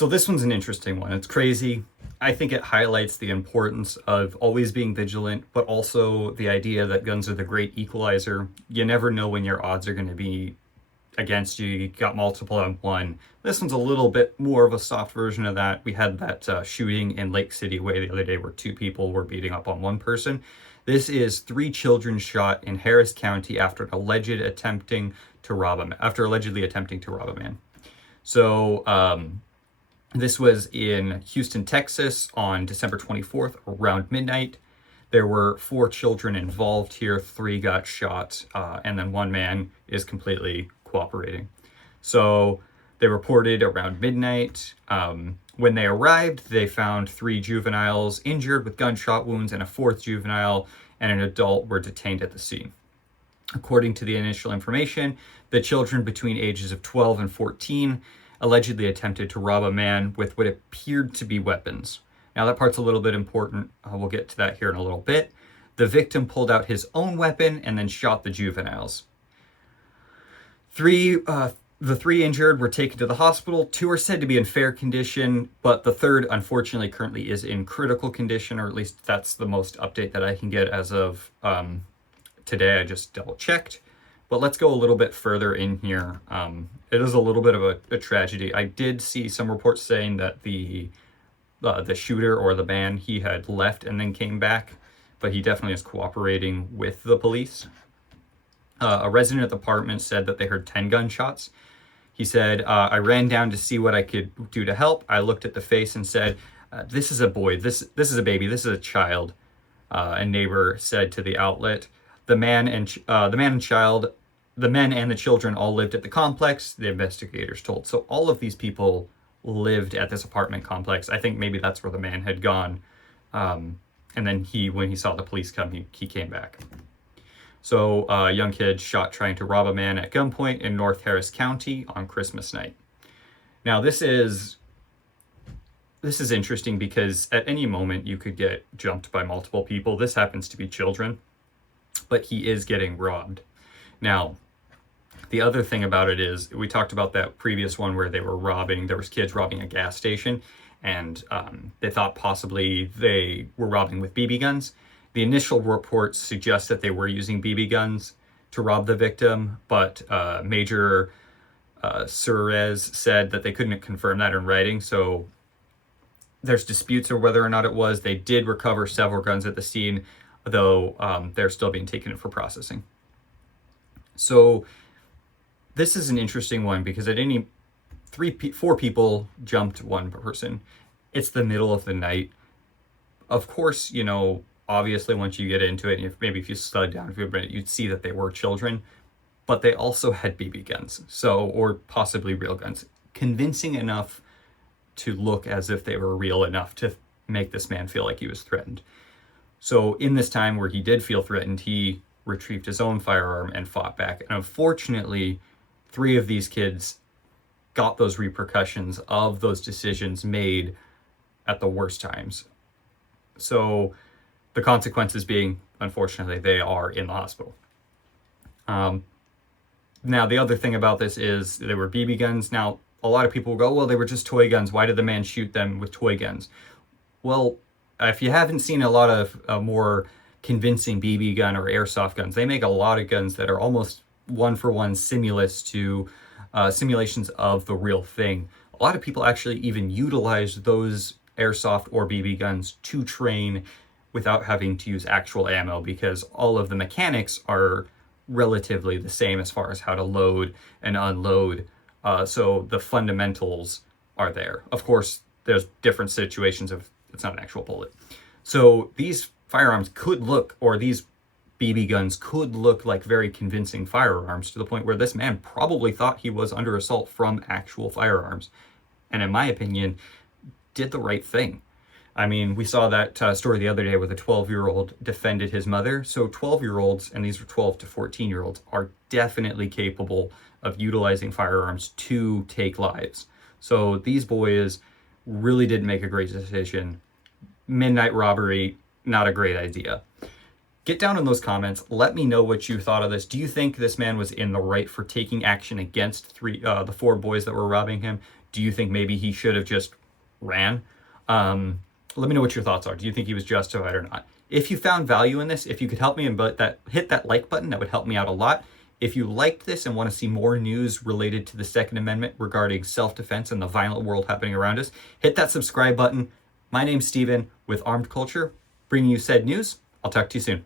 So this one's an interesting one. It's crazy. I think it highlights the importance of always being vigilant, but also the idea that guns are the great equalizer. You never know when your odds are going to be against you. You got multiple on one. This one's a little bit more of a soft version of that. We had that shooting in Lake City Way the other day where two people were beating up on one person. This is 3 children shot in Harris County after allegedly attempting to rob a man. So this was in Houston, Texas on December 24th around midnight. There were 4 children involved here. 3 got shot, and then 1 man is completely cooperating. So they reported around midnight. When they arrived, they found 3 juveniles injured with gunshot wounds, and a 4th juvenile and an adult were detained at the scene. According to the initial information, the children between ages of 12 and 14 allegedly attempted to rob a man with what appeared to be weapons. Now that part's a little bit important. We'll get to that here in a little bit. The victim pulled out his own weapon and then shot the juveniles. The 3 injured were taken to the hospital. 2 are said to be in fair condition, but the 3rd, unfortunately, currently is in critical condition, or at least that's the most update that I can get as of today. I just double checked. But let's go a little bit further in here. It is a little bit of a tragedy. I did see some reports saying that the shooter or the man, he had left and then came back, but he definitely is cooperating with the police. A resident of the apartment said that they heard 10 gunshots. He said, I ran down to see what I could do to help. I looked at the face and said, this is a boy, this is a baby, this is a child. A neighbor said to the outlet. The men and the children all lived at the complex, the investigators told. So all of these people lived at this apartment complex. I think maybe that's where the man had gone. And then when he saw the police come, he came back. So a young kid shot trying to rob a man at gunpoint in North Harris County on Christmas night. Now this is interesting because at any moment you could get jumped by multiple people. This happens to be children, but he is getting robbed. Now, the other thing about it is, we talked about that previous one where there was kids robbing a gas station, and they thought possibly they were robbing with BB guns. The initial reports suggest that they were using BB guns to rob the victim, but Major Suarez said that they couldn't confirm that in writing, so there's disputes over whether or not it was. They did recover several guns at the scene, though they're still being taken for processing. So this is an interesting one because at 4 people jumped 1 person. It's the middle of the night. Of course, obviously once you get into it, and if you slowed down for a minute, you'd see that they were children, but they also had BB guns, or possibly real guns, convincing enough to look as if they were real enough to make this man feel like he was threatened. So in this time where he did feel threatened, he retrieved his own firearm and fought back. And unfortunately, 3 of these kids got those repercussions of those decisions made at the worst times. So the consequences being, unfortunately, they are in the hospital. Now, the other thing about this is they were BB guns. Now, a lot of people go, well, they were just toy guns. Why did the man shoot them with toy guns? Well, if you haven't seen a lot of more convincing BB gun or airsoft guns, they make a lot of guns that are almost one-for-one simulations of the real thing. A lot of people actually even utilize those airsoft or BB guns to train without having to use actual ammo, because all of the mechanics are relatively the same as far as how to load and unload. So the fundamentals are there. Of course, there's different situations of it's not an actual bullet. So these firearms could look, or these BB guns could look like very convincing firearms, to the point where this man probably thought he was under assault from actual firearms. And in my opinion, did the right thing. I mean, we saw that story the other day where the 12-year-old defended his mother. So 12-year-olds, and these were 12 to 14-year-olds, are definitely capable of utilizing firearms to take lives. So these boys really did make a great decision. Midnight robbery, not a great idea. Get down in those comments. Let me know what you thought of this. Do you think this man was in the right for taking action against the 4 boys that were robbing him? Do you think maybe he should have just ran? Let me know what your thoughts are. Do you think he was justified or not? If you found value in this, if you could help me and hit that like button, that would help me out a lot. If you liked this and want to see more news related to the Second Amendment regarding self-defense and the violent world happening around us, hit that subscribe button. My name's Steven with Armed Culture, bringing you said news. I'll talk to you soon.